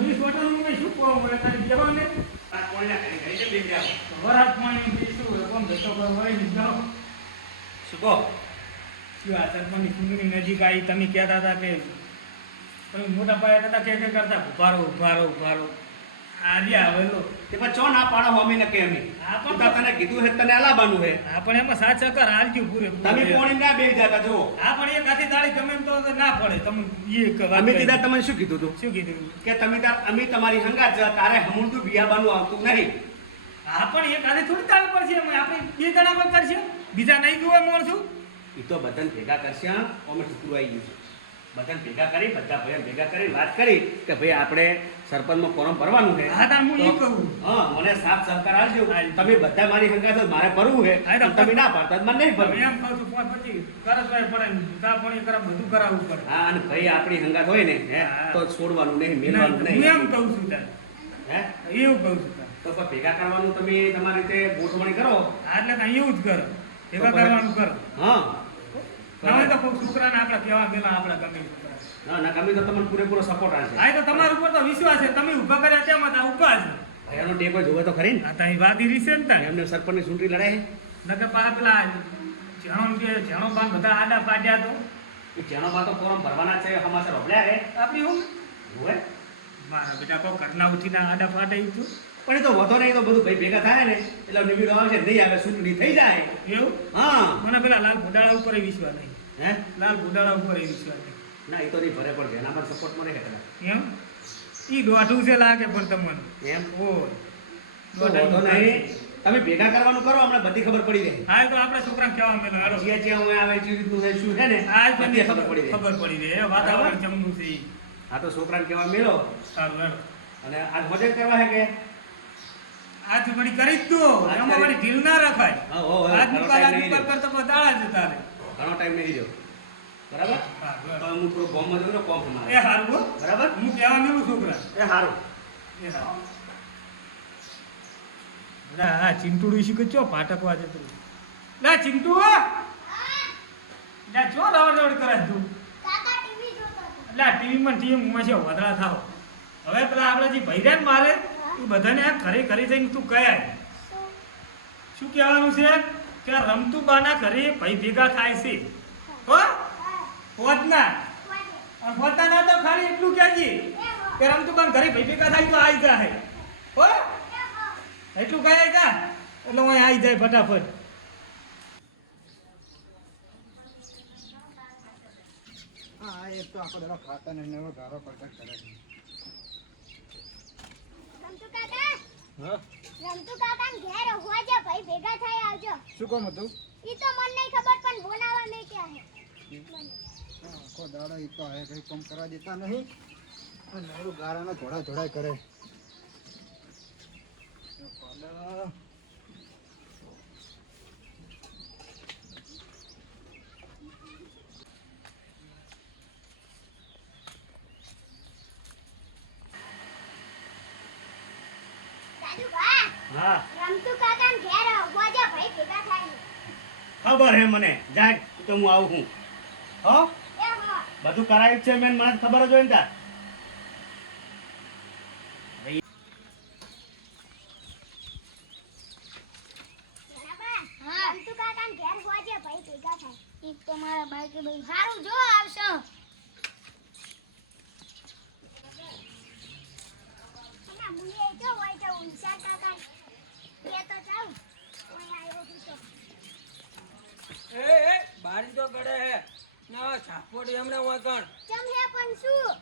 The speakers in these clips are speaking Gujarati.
મીસ હોટલનું મેં શું કહું મને તારી જવાને વરાત પાણી પીશું કોમ ભેટો પર હોય જાઓ. શું કહો? શું આ સરપંચની ચૂંટણી નજીક આવી? તમે કહેતા હતા કે તમે મોટા પાયા હતા કે કે કરતા ઉભારો ઉભારો ઉભારો આજે આવેલો. તે પણ ચો ના પાડો હો અમે નકે અમે? આ પણ હું તને કીધું છે તને અલાબાનું હા પણ એમાં સાત સહકાર હાલજો પૂરે. તમે ના બેસી જતા જો આ પણ એક હાથી તાળી ગમે તો ના પડે. તમે એ વાત અમે. કીધા તમને શું કીધું તું? શું કીધું? કે તમે તાર અમે તમારી હંગાત છે તારે હમુંડું બિયાબાનું આવતું નહીં. હા પણ એક હાથે થોડી તાળી પડશે એમાં. આપણે બે જણા પર કરશે. બીજા નહીં જોવા મળશું એ તો બધાને ભેગા કરશે હા? અમે ટુકડું આવી ગયું છે. બધાને ભેગા કરી બધા ભાઈઓ ભેગા કરી વાત કરી કે ભાઈ આપણે સરપંચમાં ફોરમ ભરવાનું છે. હા તા હું એ કહું. હા મને સાથ સહકાર આપજો. તમે બધા મારી હંગા છો, મારે ભરવું છે. તમે ના પાડતા મને નહીં ભરવું. એમ કહું છું પાંચ પછી કરસવાય પડે ચા પાણી કરા બધું કરાવવું પડે. હા અને ભાઈ આપણી હંગા હોય ને હે તો છોડવાનું નહીં નહીં, મેળવાનું હું એમ કહું છું તાર. હે? એવું કહું છું તો પણ ભેગા કરવાનું તમે તમારી રીતે ગોઠવણી કરો. હા, એટલે કાંઈ એવું જ કરો. ભેગા કરવાનું કરો. હા. તમે તો કોઈ છોકરાને આપણે કહેવા ગયેલા આપણે ગમે. ના ના તમે તો તમને પૂરેપૂરો સપોર્ટ આવશે હા તો તમારા ઉપર તો વિશ્વાસ છે. તમે ઊભા કર્યા છે ત્યાં ઊભા છે ભાઈઓનો ટેકો જોવે તો ખરી ને. આ તો અહીં વાત ઈરી છે ને એમને સરપંચની ચૂંટણી લડાય નકર પાછા પેલા જેણો કે જેણો પાન બધા આડા પાડ્યા તો. જેણો બા તો ફોરમ ભરવાના છે સમાચાર હોભળ્યા રે આપણી હું? હોય મારા બેટા કોઈ કરના ઉઠીને આડા પાડાઈ તું. પણ એ તો વધો નહીં તો બધું ભાઈ ભેગા થાય ને. એટલે નિમિત્ત આવશે નહીં આવે ચૂંટણી થઈ જાય. એવું? હા. મને પેલા લાલ ભુડાળા ઉપર વિશ્વાસ નહીં. હે? લાલ ભુડાળા ઉપર વિશ્વાસ નહીં. ના એ તો નહીં ભરે પણ જેના પર સપોર્ટ મળે કદાચ એમ? ઈ દોઢું છે લાગે પણ તમને. એમ? તો નહીં. તમે ભેગા કરવાનું કરો હમણાં બધી ખબર પડી જાય. હા તો આપણે છોકરા કહેવા મેલો હાલો. જે જે હું આવે છે રીતનું છે શું છે ને આજ બધી ખબર પડી જાય. ખબર પડી જાય. એ વાતાવરણ જમનું છે હા આ તો છોકરાને કહેવા મેળો. સારું હેડો અને આજ મદદ કરવા હે કે? આજ વળી કરી જ દો એમાં. વળી ઢીલ ના રખાય. આજ મુકાલ આજ મુકાલ કરતો કોઈ જ તારે. ઘણો ટાઈમ નહીં રહ્યો. બરાબર? તો. હું થોડું બોમ્બમાં જઉં ને કોમ એ હારું હો. બરાબર? હું કહેવા મેલું છોકરા. એ હારું. એ હારું. ના ચિંટુડું શીખે પાટક વાજે તું ના ચિંટુ ના જો રવડ રવડ કરે તું. એટલે ટીવી માં ટીવી માં છે વધરા થાવ. હવે પેલા આપણે જે ભૈરાન મારે એ બધાને આ ઘરે ઘરે જઈને તું કહે. શું? શું કહેવાનું છે? કે રમતું બાના ઘરે ભાઈ ભેગા થાય છે. હો? વાગે. અને હોતા ના તો ખાલી એટલું કહેજી એ કે રમતું ઘરે ભાઈ ભેગા થાય તો આવી જાય હો? ઓ એટલું કહે જા એટલે હું આવી જાય ફટાફટ. હા એક તો આખો દાડો ખાતા નહીં ને હવે ગારો પડતા કરે છે. રમતુ કાકા? હા? રમતુ કાકા ને ઘેર હોજે ભાઈ ભેગા થાય આવજો. શું કામ હતું? ઈ તો મને નહીં ખબર પણ બોલાવા નહીં ક્યાં. હા, આખો દાડો એ તો હે કઈ કામ કરવા દેતા નહીં. અને નવરું ગારાના ઘોડા ધોડાય કરે. એ પાડા. દાદુભા, હા. રમતુ કાકા ને ઘેર હોજે ભાઈ ભેગા થાય ખબર હે મને. જાય તો હું આવું હું. એ હો? બધું કરાયું છે મેન મને ખબર જ હોય ને તાર. બરાબર હા. રમતુ કાકા ને ઘેર હોજે ભાઈ ભેગા થાય ઈ તો મારા બાઈકે હારું જો આવશો બારી તો ગડે હે. ના છાપોડી હમણાં હોય કણ ચમ હે પણ શું?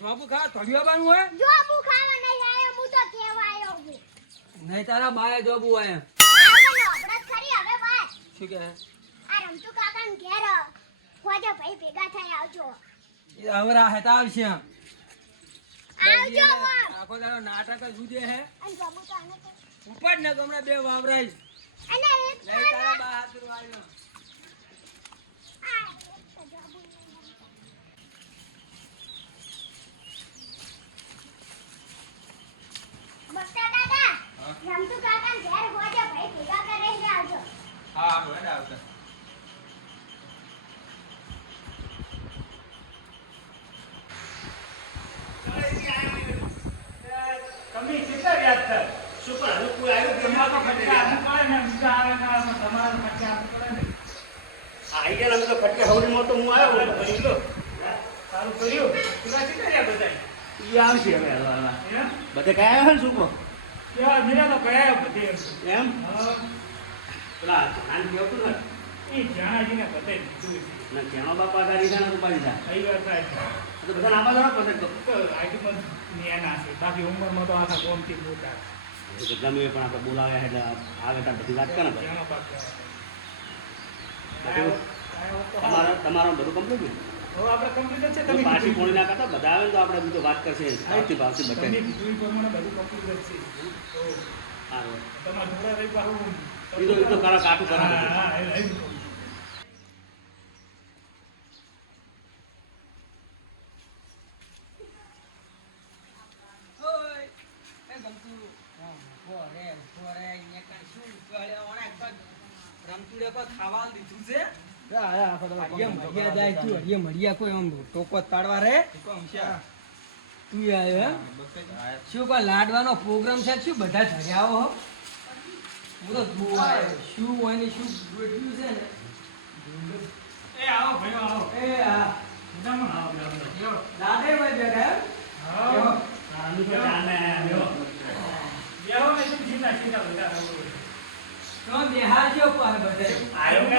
જોબુ ખા થોડીઓ બાનું હોય? જો ખાવા નહીં આયો હું તો કેવા આયો હું નહીં તારા બાએ જોબુ હોય એમ. આપણને ખરી હવે વાત. શું કે આ રમતુ કાકા ઘેર હોજે ભાઈ ભેગા થાય આવજો. એ અવરા હે તો આવશે આવજો આખો તારો નાટક જ ઉજે હે. અને બાબુ તો આને ઉપર ને ગમણા બે વાવરાઈ અને એક નહીં તારા બા. આ એક તો જાબુ નહીં. બસ્તા કાકા રમતુ કાકા ઘેર હોજે ભાઈ ભેગા કરીને આવજો હા આપણે આવતા તમે કેટલા વ્યાજ થાય શું પણ હવે કોઈ આવ્યું કે તમારો એમાં ખર્ચા આપવું પડે ને બીજા આવે ને આવે, તમારો ખર્ચા આપવું પડે ને આઈ ગયા અમે તો ફટકે હવડીમાં તો હું આવ્યો તો કરી સારું કર્યું. પેલા કેટલા રહ્યા બધા ઈ આવશે હવે હલવા હલવા. એમ? બધે કયા આવ્યા ને છોકરો? મેરા તો ગયા બધે એમ? પેલા જાન કહેતું ને? એ જાણાજીને બધે દીધું. ના કેનો બાપા ગાડી ને ઉપાડી જા કઈ વાત થાય છે. તો બધા નાપા જણા પસંદ તો? આઈટીમાં ન્યાના છે. બાકી ઉંમરમાં તો આખા ગોમથી મોટા એ ગમે એ પણ આપણે બોલાવ્યા એટલે આવે ત્યાં બધી વાત કરે જાણો બધું? તમારા તમારું બધું કમ્પ્લીટ હવે આપણે કમ્પ્લીટ છે તમે પાછી. પોણી ના કરતા બધા આવે તો આપણે બધું વાત કરશે. ભાવથી ભાવથી તમે બટે પ્રમાણે બધું કમ્પ્લીટ છે. તમારા જોડા રહી પાછું. એ તો- એ તો કરા કાઠું કરા હા, બધું. હા, એ- એ- ઓય એ ગમતું હા, ઊભો રે ઊભો રે અહીંયા કાંઈ શું કરે ઓણે કાંઈક રમતુડે કોઈ ખાવા દીધું છે આયા આખો દાડો હરિયે મળ્યા જાય રે તું શું કોઈ લાડવાનો પ્રોગ્રામ છે શું બધા ધર્યા હો શું હોય એ એ ભાઈ આવો. સીધા સીધા બધા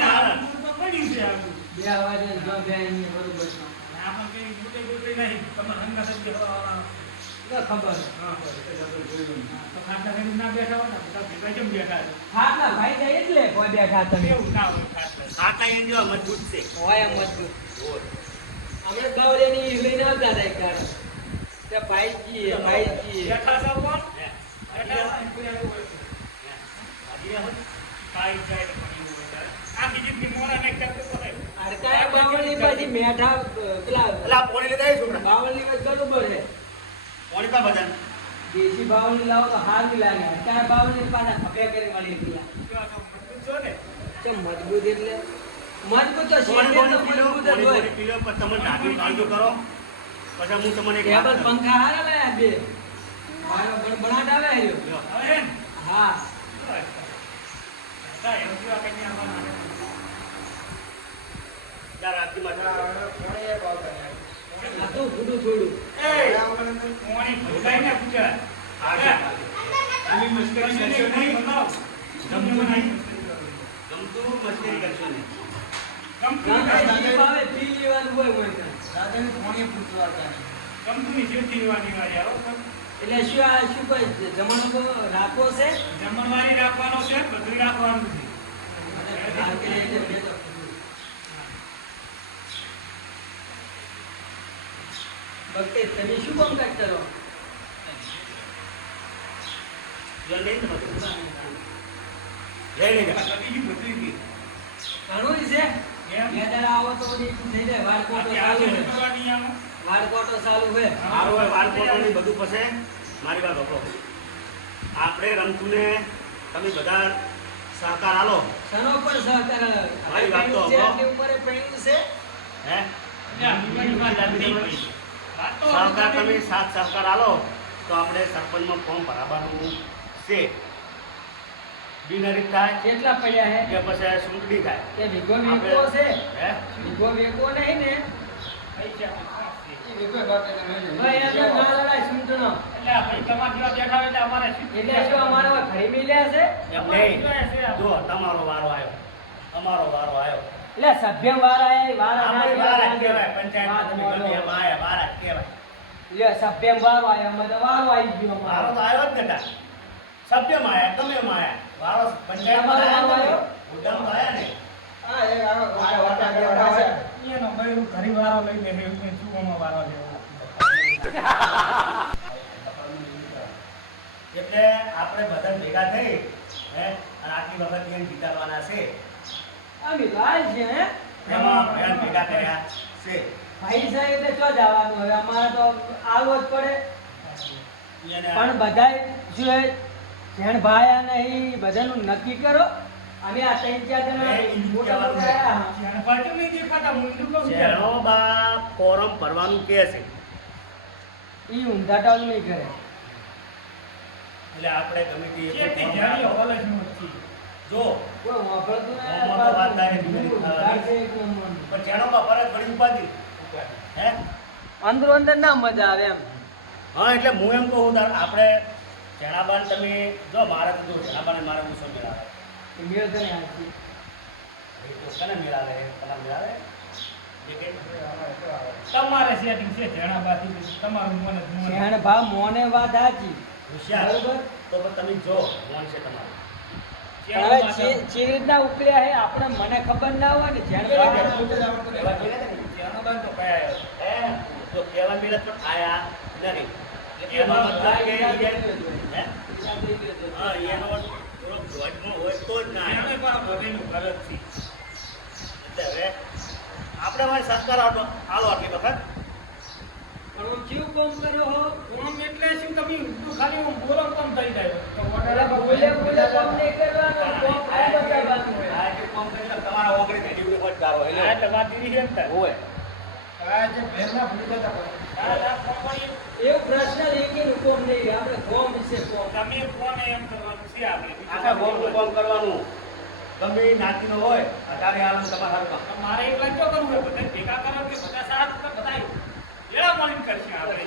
મારા? તો પડ્યું છે આવું. બે અવાજે જો બે અહીંયા બરોબર છે. આપણે કઈ ગુટે ગુટે નહીં તમારા જ. ખબર હા, તો ખાટલા ના બેઠા હોય ને બધા ભેગા કેમ બેઠા છે? હાથના ભાઈ જાય એટલે કોઈ બેઠા તમે એવું ના હોય ખાટલા. એને મજબૂત છે હોય એમ મજબૂત આપણે ગાવડિયાની લઈને આવતા હતા એક દાડો. તે ભાઈજી ભાઈજી. બેઠા છો કોણ? બેઠા જાય તો પણ એવું હોય. આખી જિંદગી મોડા ને કરતો પડે. અડકાયા બાવળની પાછી મેઠા પેલા પેલા પોણી લેતા આવીશ. બાવળની વચ્ચે બરોબર છે પોણી પા બધાને. દેશી બાવળની લાવો તો બી લાગે અડકાયા બાવળની પાના ખપ્યા કરી મળી ગયા જો ને? ચમ મજબૂત એટલે મજબૂત તો લો, મજબૂત જ હોય પોણી પી તમે ઢાંકીને કાળજો કરો. પછી હું તમને એક ટેબલ પંખા હારા લાયા બે મારો બણબણાટ આવે હર્યો હા હે ને? હા કાંઈ એવું આ તો ગુડું એ, કોણી મસ્કરી કરશો નહીં. નહીં. મસ્કરી કરશો નહીં. ગમતું ગામડે નહીં. જીભ આવે. એટલે શું આ શું કોઈ જમણો રાખવો છે? જમણવારી રાખવાનો છે બધું રાખવાનું છે. ભક્તે તમે શું કામ કાજ કરો? ને. ઘણું છે. આવો તો થઈ જાય. ચાલુ ચાલુ છે. મારું બધું પસે. મારી વાત હતો આપણે રમતુને તમે બધા સહકાર આલો. સનો પર સહકાર મારી વાત તો પરણ્યું છે. હે? સહકાર તમે. સાથ સહકાર આલો તો આપણે સરપંચમાં ફોર્મ ભરાવાનું છે. બિનહરીફ થાય? કેટલા પડ્યા હે? કે પછી સૂંટણી થાય? કે ભીગો વેકો છે હે? ભીગો વેકો નહીં. ને અમારે વારો આવ્યો. અમારો વારો આવ્યો. એટલે સભ્ય વાળા એ વાળા ના આપણે વારા કહેવાય. પંચાયતમાં તમે ગમે એમ આયા વારા કહેવાય. લે સભ્ય વાળો આયો મને તો વાળો આવી ગયો વારો તો આવ્યો જ નતા સભ્ય માયા તમે માયા. આયા વારો પંચાયતમાં આવ્યો વારો આયા? ને? ઉદ્દમ તો આયા ને એનો બૈરું ઘરી વારો લઈ લે એવું કંઈ ચૂકવામાં વારો લેવો. એટલે આપણે બધા ભેગા થઈ હે? અને આટલી વખત એમ જીતાડવાના છે. અમે લાલ છે હે? એમાં બહેન ભેગા કર્યા છે. ભાઈ છે એટલે ચો જવાનું હવે અમારે તો આવવો જ પડે. પણ જેણ બધાનું નક્કી કરો. અમે આ ત્રણ ચાર જણા એ મોટા મોટા છે. આયા. જાણે પાછું નહીં દેખાતા? મૂંઢું કહું છું. જેનો બા કોરમ ભરવાનું કે છે. ઈ ઊંધા નહીં કરે. એટલે આપણે તે જ. કોઈ વાપરતું ને વાત નહીં. પણ જેનો બા ફરજ પડી હે? અંદરો અંદર ના મજા આવે એમ. હા એટલે હું એમ કહું તાર આપણે જેણાબાન તમે જો મારે તો જો જેણાબાને મારે ગુસ્સો મેળાવે. એ મેળ છે ને આજથી. એ તો કને મેળાવે કને મેળાવે. તમારે સેટિંગ છે જણાબાથી તમારું મન જ મન. શેણ ભા મોને વાત સાચી હોશિયાર. બરોબર. તો પણ તમે જો મોન છે તમારું. હવે જે- જે રીતના ઉકળ્યા હે આપણે મને ખબર ના હોય ને જેણ તો મેળે આયા નહીં એનો મતલબ કે હા? એનો હોય તો જ ના પણ છે. એટલે હવે આપણે મારી સંસ્કાર આવતો આલો આટલી વખત. આમ કેવું કર્યો હો. આમ એટલે શું? તમે ખાલી આમ બોલો કેમ થઈ જાય. બોલે બોલે કામ નહીં કરવાનું કામ આ બતાવવાનું હોય. આ જે કામ કરી તમારા ઓગળી એટલે એટલે વાત એવી છે ને હોય. આ જે ભેરના ભૂલી જતા હોય. આ આ company એવું પ્રશ્ન એકેયનું કોમ નહીં આપણે કોમ વિશે કોમ. તમે કોને એમ કરવાનું છે આપણે. આખા કાંઈ ગોમનું કરવાનું. તમે નાતીનો હોય અત્યારે આલમ તમારા તો મારે એકલા જ તો કરવું બધા ભેગા કરો કે બધા સારા તો બધા વેળા મળીને કરશે આપણે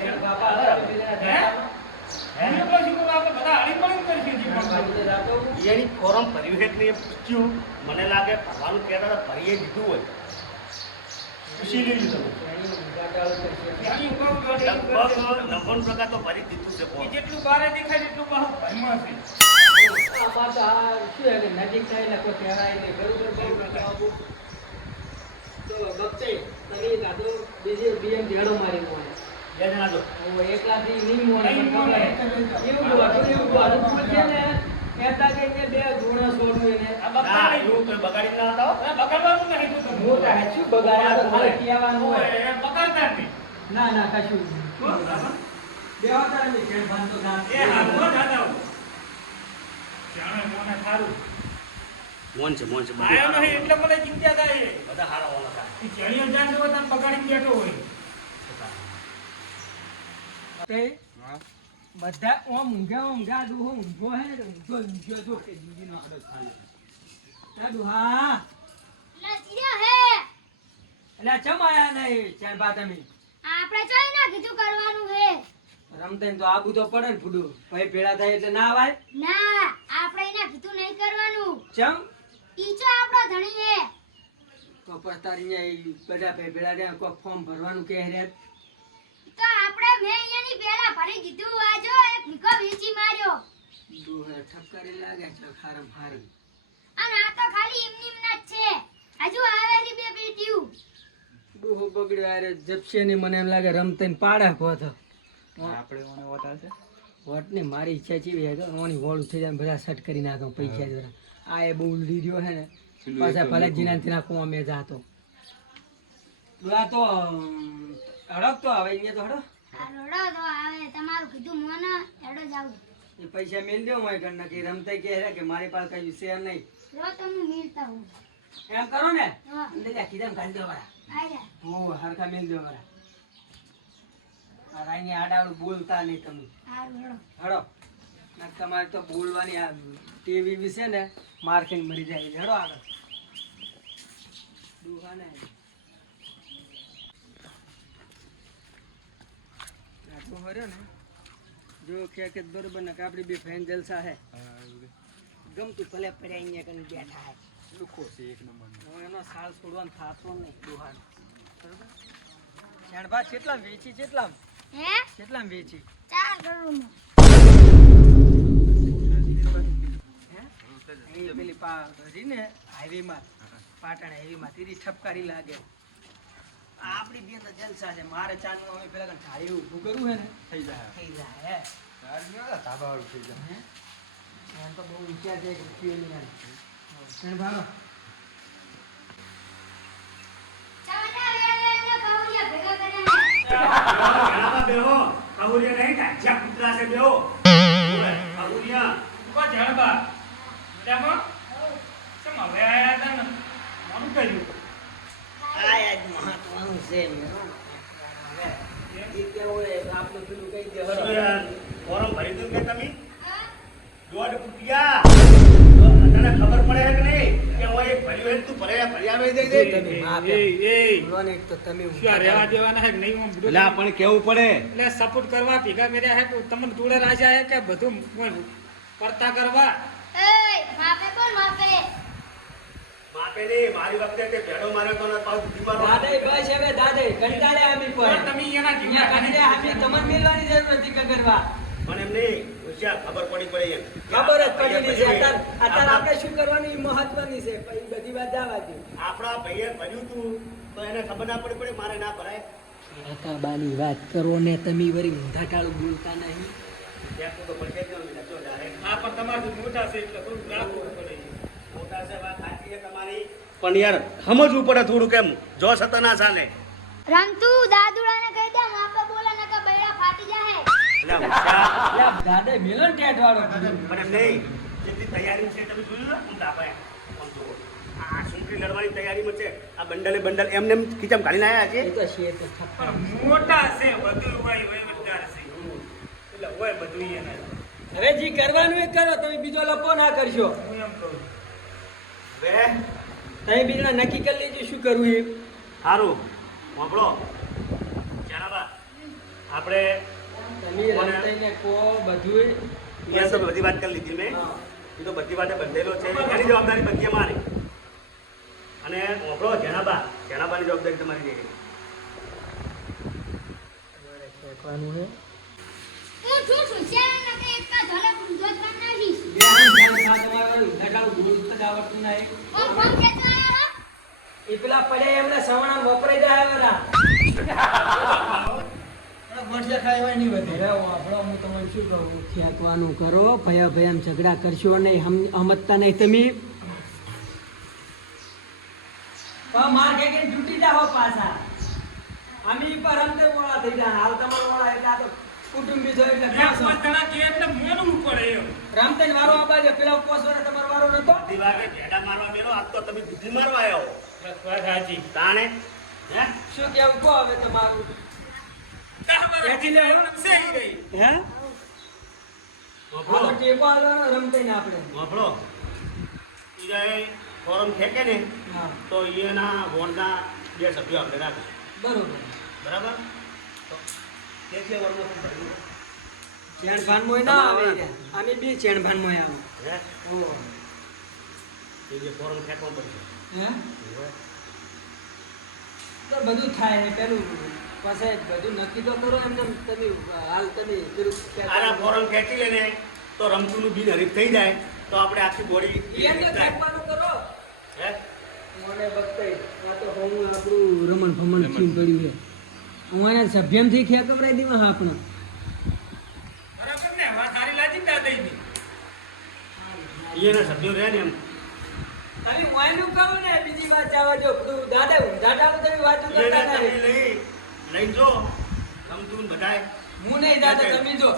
એની ફોરમ ભર્યું એટલે એ પૂછ્યું. મને લાગે ભરવાનું કહેતા હતા ભરીએ દીધું હોય. પૂછી લેજો તમે ટકા તો ભરી દીધું છે. જેટલું બારે દેખાય એટલું બહુ ભયમાં છે. નજીક થાય ને કોઈ કહેવાય નહીં. બરોબર બહુ તો બીજે બીએમ મારી મોને જણા જો એકલાથી નહીં મોને. એવું છે ને કહેતા કે કે બે ગુણા છોડવું એને આ ના બગાડી એવું કોઈ બગાડી ના હતા હો. આ બગાડવાનું નહીં તો હું તો હાચું બગાડ્યા તો ખાલી કહેવાનું હોય બગાડતા નહીં. ના કશું. એ હાથમાં જ હતા. જાણે મોને સારું. મોન છે મોન છે આયો નહીં એટલે મને ચિંતા થાય છે. બધા હારા ઓલા થાય એ ચણિયો જાણ તો તમે બગાડીને બેઠો હોય. તે બધા ઓમ ઊંઘ્યા ઊંઘ્યા ડૂહો ઊંઘો હે ને ઊંઘો ઊંઘ્યો જો કે દીદીનો આડો થાય. તા દુહા. લા ચીડ્યા હે. એટલે ચમ આયા નહીં ચાર બા તમે? આપણે ચોઈ ના કીધું કરવાનું હે. રમતા તો આબુ તો પડે ને ફૂડું ભાઈ ભેળા થાય એટલે ના આવાય ના આપણે એના કીધું નહીં કરવાનું. ચમ? ઈચો આપણો ધણી હે. તો પસ્તારી અહીંયા બધા ભાઈ ભેળા રહ્યા કોક ફોર્મ ભરવાનું કે રે. તો આપણે મેં અહીંયાની પહેલા ભરી દીધું. આ જો એક ભીખો વેચી માર્યો. ડૂહે ઠપકારી લાગે છે ખારમ હારી અને આ તો ખાલી એમની એમના જ છે. હજુ આવે છે બે પેટીયું ડૂહો બગડ્યો અરે જપશે ને મને એમ લાગે રમતા ને પાડે પોતો વોટ ને મારી ઈચ્છા છે ઓની વોળ ઉઠી જાય બધા સટ કરી નાખો પૈસા દ્વારા આ એ બહુ ઉલડી રહ્યો હે ને પાછા ભલે જીના થી નાખો અમે જાતો. આ તો હડક તો હવે અહીંયા તો હડો. આ રોડો તો આવે તમારું કીધું મોને એડો જાવ એ પૈસા મેલ દો મારી ઘરના કે રમતા કે હે કે મારી પાસે કઈ શેર નહીં. જો તમને મિલતા હું એમ કરો ને? હા. અંદર જા કીધમ કાઢી દો વાળા આયા હો હરખા મેલ દો વાળા આ રાઈની આડાવડું બોલતા નહીં તમે. હડો. ના તમારે તો બોલવાની આ ટીવી વિશે ને માર્કિંગ મરી જાય છે. હડો આગળ. દુહાને. ને તો હર્યો ને. જો કે કે બરોબર ને કે આપણી બે ફેન જલસા હે. ગમતું ભલે પડ્યા અહીંયા કઈ બેઠા હે. લુખો છે એક નંબર એનો સાલ છોડવાનો થાતો નહીં દુહાનો. બરોબર? શાણભા કેટલા વેચી કેટલા હે? કેટલામાં વેચી? ચાર કરોડમાં પેલી હાઈવેમાં પાટણ હાઈવેમાં તીરી ઠપકારી લાગે. આપણી બેન તો જલસા છે. મારે ચાંદનું અમે પેલા ઢાળી ઊભું કરવું હે ને? થઈ જાય. થઈ જાય હે? ધાબાવાળું થઈ જાય. હે? તો બહુ વિચાર છે કે ફ્યુલ ભારો. ચાલો ભેગા કર્યા ત્રણ ભાડો ખાઉરિયા નહીં ઢાંચ્યા કૂતરા છે બેઓ ખાઉરિયા કો જણબા મજામાં? સમ હવે આયા હતા ને? મોડું કર્યું આ યાદ મહાત્માનું છે એ કેવું એ આપણે પેલું કહી દે શું હરો. યાર, ફોરમ ભરી દીધું કે તમે દોઢ રૂપિયા તને ખબર પડે છે કે નહીં કે હું એક ભર્યું હોય ને તું ભર્યા ભર્યા રહી જાય છે? તમે માફ એ, એ, એ. બોલો ને એક તો તમે શું આ રહેવા દેવાના હે કે નહીં આમ બધું? અલા, પણ કેવું પડે? એટલે સપોર્ટ કરવા ભેગા કર્યા હે કે તમને જોડે રાખ્યા હે કે બધું કરતા કરવા? એય માપે બોલ માપે માપે નહીં મારી વખતે તે ભેડો માર્યો તો પાછું. દાદા બસ હવે દાદા કંટાળે આમી પર તમે એના આમી તમારે મેલવાની જરૂર નથી કગરવા પણ એમને હોશિયાર ખબર પડી પડે એમ. ખબર જ પડી છે. અત્યારે અત્યારે આપણે શું કરવાનું? એ મહત્વની છે. પછી બધી વાત જવા દે આપણા ભાઈએ ભર્યું તું તો એને ખબર ના પડી પડે મારે ના ભરાય. કાકાબાની વાત કરો ને તમે વરી ઊંધા ટાળું બોલતા નહીં. પણ મોટા છે એટલે થોડું રાખવું પડે મોટા છે, વાત સાચી છે તમારી. પણ યાર સમજવું પડે થોડું કેમ જો સતના ના ચાલે રમતુ દાદુડાને ટેટ વાળો પણ નહીં. જેટલી તૈયારી છે તમે જોયું ને આમ આમ જુઓ. આ સુંટરી લડવાની તૈયારીમાં છે. આ બંડલે બંડલ એમને એમ ખીચામ ઘાલીને આવ્યા છે. તો છે તો મોટા છે બધું હોય વહીવટદાર છે. એટલે હોય બધું એને. હવે જે કરવાનું એ કરો તમે બીજો લપો ના કરશો. હું એમ કહું. હવે? તમે બીજા નક્કી કરી લેજો શું કરવું એ. સારું વાપરો. જાનાબા આપણે બધું વાત કરી લીધી મેં. એ તો બધી વાતે બંધેલો છે. એની જવાબદારી બધી અમારી અને વાપરો જેનાબા. જેનાબાની જવાબદારી તમારી જઈ હું. છું છું શેર એક કા ધોલે પૂંજો જ કર નાખીશ. આવડતું નહીં ઓમ ફોન ખેંચવા આવ્યો? એ પેલા પડે એમને સવણા વપરાઈ જાય બધા અરે વાપરો હું તમને શું કહું? ફેંકવાનું કરો ભયા ભયામ ઝઘડા કરશો નહીં સમજતા નહીં તમે. માર કે કે જાઓ પાછા. અમે પર રમતે મોળા થઈ જાય હાલ તમારો મોળા એટલે આ તો કુટુંબી છો એટલે. કે પડે એમ વારો આબાજે પેલા ઉપવાસ વાળા તમારો વારો નતો? બધી ભેડા મારવા મેલો આજ તો તમે બુદ્ધિ મારવા આવ્યો વાત સાચી તાણે? હે? શું કેવું? કહો હવે તમારું. ફોરમ ફેંકે ને તો એના વોર્ડના બે સભ્યો આપણે રાખે બરોબર બરાબર હે? તો બધું થાય પેલું પાસે બધું નક્કી તો કરો એમ તેમ તમે હાલ તમે આના ફોરમ ખેંચી લે તો રમતુનું બિન હરીફ થઈ જાય. તો આપણે આખી બોડી એમ કરો. હે? મને બતાઈ આ તો હું આપણું રમણ ભમણ થઈને પડ્યું છે. હું આના સભ્યમથી ખ્યા કવરાઈ દીવા હા આપણા. બરાબર ને? વાત સારી લાગી ને દાદાજી એના સભ્યો રહે ને એમ. તમે વાયનું કહો ને બીજી વાત જવા જો દાદા ટાળું તમે વાતો કરતા નહીં. લઈ જો. તમ તું બધાય. હું નહીં દાદા તમે જો.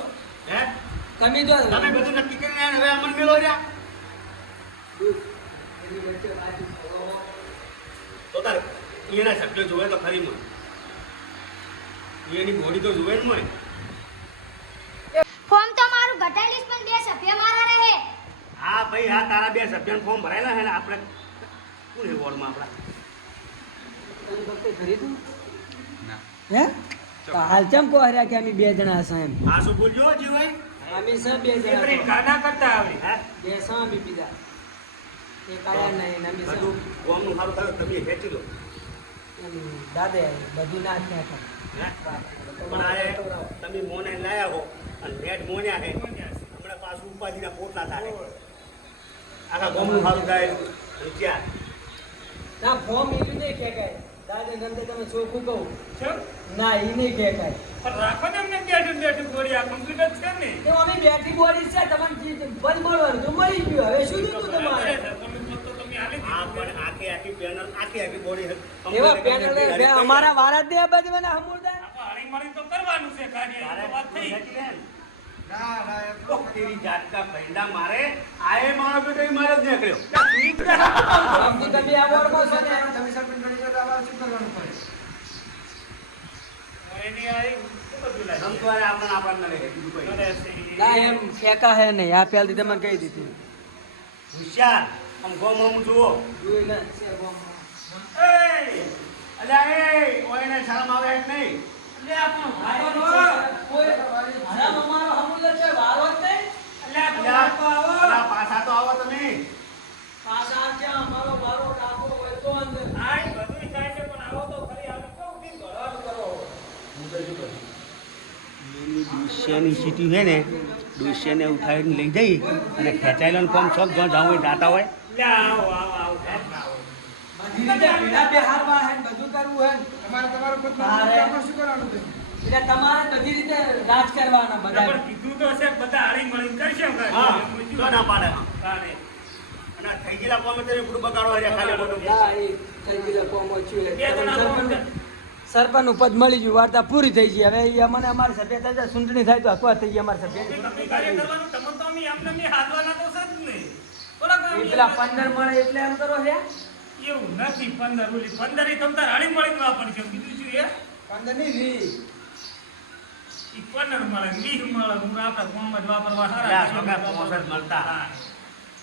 હે? તમે જો. તમે બધું નક્કી કરીને આવ્યા હવે અમન મેળો રહ્યા. તો તાર એના શબ્દો જોવે તો ખરી મને એની બોડી તો જોવે જ મને ફોર્મ તો મારું ઘટાડીશ પણ બે સભ્ય મારા રહે. હા ભાઈ હા તારા બે સભ્યનું ફોર્મ ભરાયેલા છે ને આપણે કોણ છે વોર્ડમાં આપણા? તું હે? તો હાલ ચમ કો હર્યા કે અમે બે જણા હશે એમ? હા શું બોલજો જીવાય અમે સ બે જણા જણા ગાના કરતા આવે હે? બે સા બી પીધા. એ કાયા નહીં અમે બધું ગોમનું સારું થાય તમે ખેંચી લો દાદે બધું ના થયા હે? પણ આ તમે મોને લાયા હો અને નેટ મોન્યા છે. હમણાં પાછું ઉપાધિના પોટલા થાય આખા ગોમનું હારું થાય ક્યાં ના ફોર્મ એવી નહીં ખેંચાય દાદે ગંદે તમે ચોખ્ખું કહું? છે ના એ નહીં ખેંચાય પણ રાખો ને એમને બેઠું બેઠું ગોળી આ કમ્પ્લીટ છે ને. તો અમે બેઠી બોડી છે તમને જે બધ તો મળી ગયું. હવે શું જોતું તમારે? તમે તો તમે હાલી આ દીધું. પણ આખી આખી પેનલ આખી આખી બોડી અમારા વારા દે બધ મને હમુરદા આપણે હાલી હળી મળી તો કરવાનું છે કાર્ય વાત થઈ. તારે જાત કા પૈડા મારે. આયે મારો બેટો મારે જ નીકળ્યો. તમે આ ઓળખો છો ને. તમે તો શું કરવાનું પડે? એની હોશિયાર આમ ગોમ આમ જુઓ. જોઈ લે. એ અલ્યા એ ઓયને શરમ આવે કે નહીં. લે આ પણ આવો વારો નો. નો. કોઈ હરામ અમારો હમુલો છે વારો જ નહીં લે આ પણ અલ્યા, વારો આવો. અલ્યા, પાછા તો આવો તમે પાછા છે અમારો વારો ડાકો હોય તો અંદર આ ય બધુંય થાય છે પણ આવો તો ખરી આપણે કેવું થી ઘરવાનું કરો. એની દુષ્યની સીટી છે ને દુષ્યને ઉઠાવીને લઈ જઈ અને ખેંચાયેલો ફોર્મ શોખ જ્યાં જવું હોય જાતા હોય લે આવો આવો આવો આવો. બધી રીતે ભેડા બેહારવા હે બધું કરવું હે તમારે તમારું ખુદ હા, રે. આપણે શું કરવાનું છે? એટલે તમારે બધી રીતે રાજ કરવાના બધા. પણ કીધું તો છે બધા હળી મળીને કરશે હા તો ના પાડે. તારે. અને થઈ ગયેલા કોમે તેને ગુડ બગાડો છે ખાલી ખોટું. ના, એ થઈ ગયેલા કોમ ઓછું એટલે સરપંચ- સરપંચનું પદ મળી ગયું વાર્તા પૂરી થઈ ગઈ. હવે એ અમને અમારી સભ્ય થઈ ચૂંટણી થાય તો અપવાદ થઈ ગઈ અમારી સભ્ય. પેલા પંદર મળે એટલે એમ કરો છે એવું નથી પંદર ઓલી પંદર ઈ તમ તાર હળી મળીને વાપરશે બીજું શું એ પંદરની વી ઈ પંદર મળે વીસ મળે. હું આપણા ગામમાં જ વાપરવા હારા સારા પોસ જ મળતા. હા.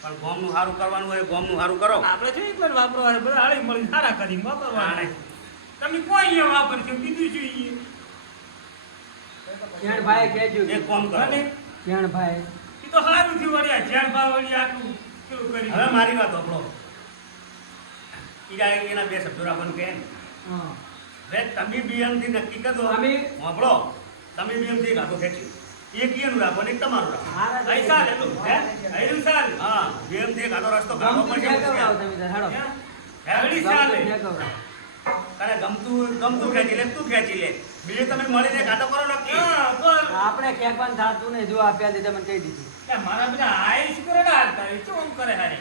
પણ ગોમનું સારું કરવાનું હોય ગોમનું સારું કરો. આપણે જો એટલે જ વાપરવા બધા હળી મળીને સારા કરી વાપરવા. તમે કોઈ વાપર છો? બીજું શું ઈ? જ્ઞાનભાઈ કહેજો એક કામ કરો. જ્ઞાનભાઈ ઈ તો સારું થયું વળ્યા ભાવ વળી આટલું પેલું કરી હવે મારી વાત સાંભળો. ઈરા એના બે શબ્દો રાખવાનું કે. હવે તમે BM થી નક્કી કરી દો. અમે- વાપરો. તમે BM થી રાખો ખેંચી એક રાખો ને તમારું રાખો પૈસા એટલું હે? અહીં સાલ. હા BM થી કાઢો રસ્તો કાઢો ગમતું પડશે હેડી. ચાલે ગમતું ગમતું ગમતું ખેંચી લે તું ખેંચી લે. બીજું તમે મળીને કાઢો કરો નક્કી. આપણે ક્યાંક થતું નહીં. જો આપ્યા દીધા મને કહી દીધું. મારા બધા આઈશ શું કરે ને હાલતા એ શું કરે હારે?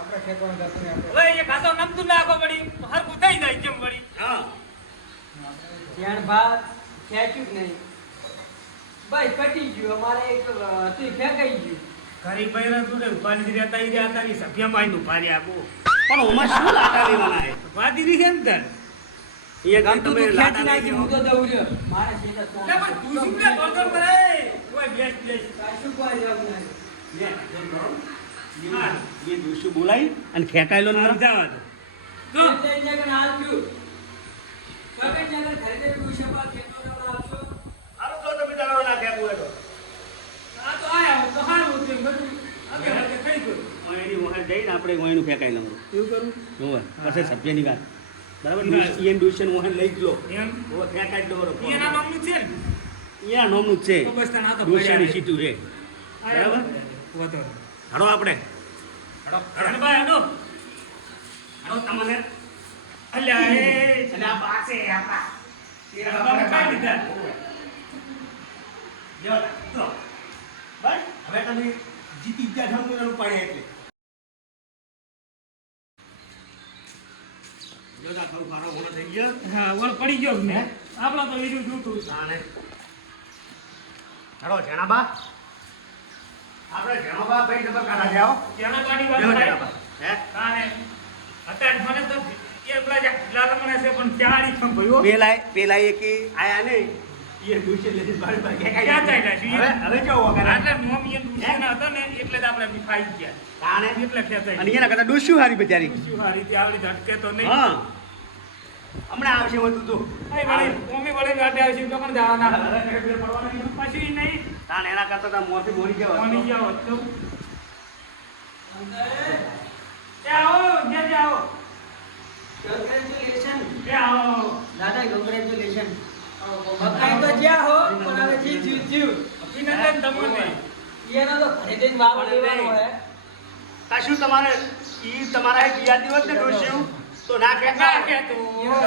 આપણે ખેતવાનું જતું નહીં આપણે. હવે એ ખાતો નમતું નાખો વળી હરખું થઈ જાય જેમ વળી. હા. જ્ઞાનભાઈ ખેંચ્યું જ નહીં. ભાઈ કટી ગયું. અમારે એક હતું ફેંકાઈ ગયું. ઘરી બૈરા જોડે ઉપાડી રહ્યા ઈ રહ્યા તા સભ્યમાં આઈને ઊભા રહ્યા પણ ઓમાં શું લાટા લેવાના હે વાદી રહી એમ તને? એ ગામ તમે લાટા નાખી હું તો દઉં મારે સીધા તો- તું શું લે? ગોળગોળ કરે કોઈ બેસ બેસ કશું કોઈ જવું નહીં. એમ એ- બોલાવી અને ખેંચાયેલો ને સમજાવા દો. જો એટલે એ જગ્યાએ હાલ થયું. કઈ જગ્યાએ ખરીદે પીવું છે, પણ ખેતરોને આપશો. હારું તો ના ખેંચવું હોય તો. આ તો આયા હું તો હારું હતું બધું. અગે અગે થઈ ગયું. હું એની વહાણ જઈને આપણે વહાણનું ફેંકાઈ લઉં. એવું કરું? હોવે. પછી સભ્યની વાત. બરાબર? ડુશન લઈ જ લો એમ ફેંકાઈ જ લો બરોબર. એના નામનું છે નોમનું છે. તો બસ તને આ તો ડુશનની પડ્યા સીટું છે. બરાબર? હડો આપણે. હડો હડો તમને. અલ્યા એ. પાસે તે જો. બસ હવે તમે જીતી ગયા છો તો એનું પડે એટલે? જો થોડું મારો થઈ ગયો. હા વળ પડી ગયો ને. આપણો તો જૂઠું તાને હડો જેણાબા. આપણે જેણાબા ભાઈ નંબર કાઢા જાઓ ત્યાંના વાત જેણાબા હે? કાને અત્યારે મને તો એ પેલા જે લાલમણે છે પણ ચાળી ખંભયો પેલા પેલા એક આયા નહીં. એ દુશે લઈને બારી બારી ક્યાં ક્યાં ચાલ્યા છે? હવે હવે કેવું વગર આટલે નોમ એ દુશ્મન હતો ને એટલે જ આપણે મિફાઈ ગયા. એટલે ખેંચાઈ અને એના કરતા દુશ્યુ હારી બચારી શું આ રીતે આવડી ઝટકે તો નહીં. હા. હમણાં આવશે હું તું આય વળી મમ્મી વળી ગાંઠે આવશે તો પણ જવાના. પછી નહીં. તાણ એના કરતા તાર મોરથી બોલી ગયો કોની જાઓ તો. એ આવો જે જે આવો. Congratulations. એ આવો. દાદા congratulations. બકાઈ તો જ્યાં હો પણ હવે જી જીવ જીવ અભિનંદન તમને. એનો તો ખરીદીને વાવ લેવાનો હે કશું તમારે ઈ તમારા એક યાદી દિવસ ને ડોસ્યું તો. ના કહેતા કે તું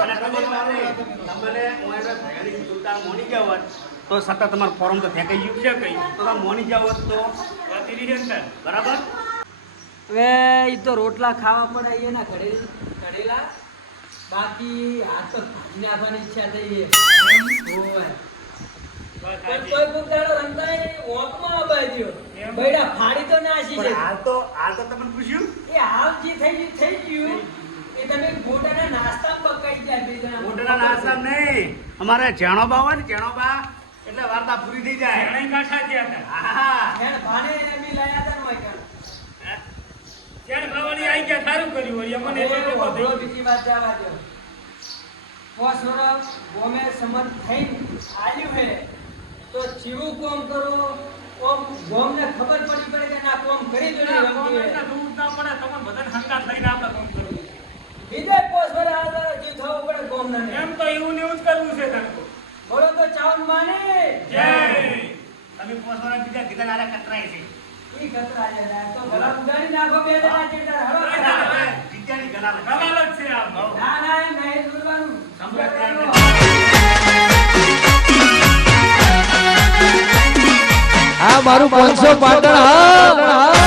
અને તમને મારે તમને ઓયને ભયાની સુલતાન મોની ગયા હોત. તો સતત તમારું ફોર્મ તો ફેંકાઈ ગયું. છે તો તમે મોની ગયા તો બરાબર? હવે એ તો રોટલા ખાવા પણ આવીએ ના કઢેલા બાકી હાથ તો ભાજી નાખવાની ઈચ્છા થઈ છે. બે જણા. નાસ્તા નહીં. અમારે જેણોબા હોય ને જેણોબા એટલે વાર્તા પૂરી થઈ જાય શેરણાઈ કાઠા થયા હતા. હા એને ભાણે બી લાયા હતા ને મોય કાં. શેર ખાવાની આઈ ગયા સારું કર્યું હોય મને એટલે. બીજી વાત જવા દ્યો. પોસ ગોમે સમર્થ થઈ આલ્યું હે તો જીવું કોમ કરો કોમ ગોમને ખબર પડી પડે કે ના કોમ કરી જ ને ના, કોમ એટલા દૂર ના પડે, તમને બધાને હંગાથ લઈને આપણે કોમ કરવું છે. બીજે પોસ વરસ આ જે થવું પડે ગોમ ને. એમ તો એવું ને એવું જ કરવું છે તારે તો. બોલો તો ચાવન માને જય તમે પોસવાના બીજા કીધા નારા કતરાય છે ઈ કતરા છે. તો ગલા ઉડાડી નાખો બે જણા ચેટા હળો હા, કરા. ગલા જીત્યાની છે. જ છે આ. ના ના નહીં દોરવાનું. સંભળાય આ મારું પાંચસો પાટણ હા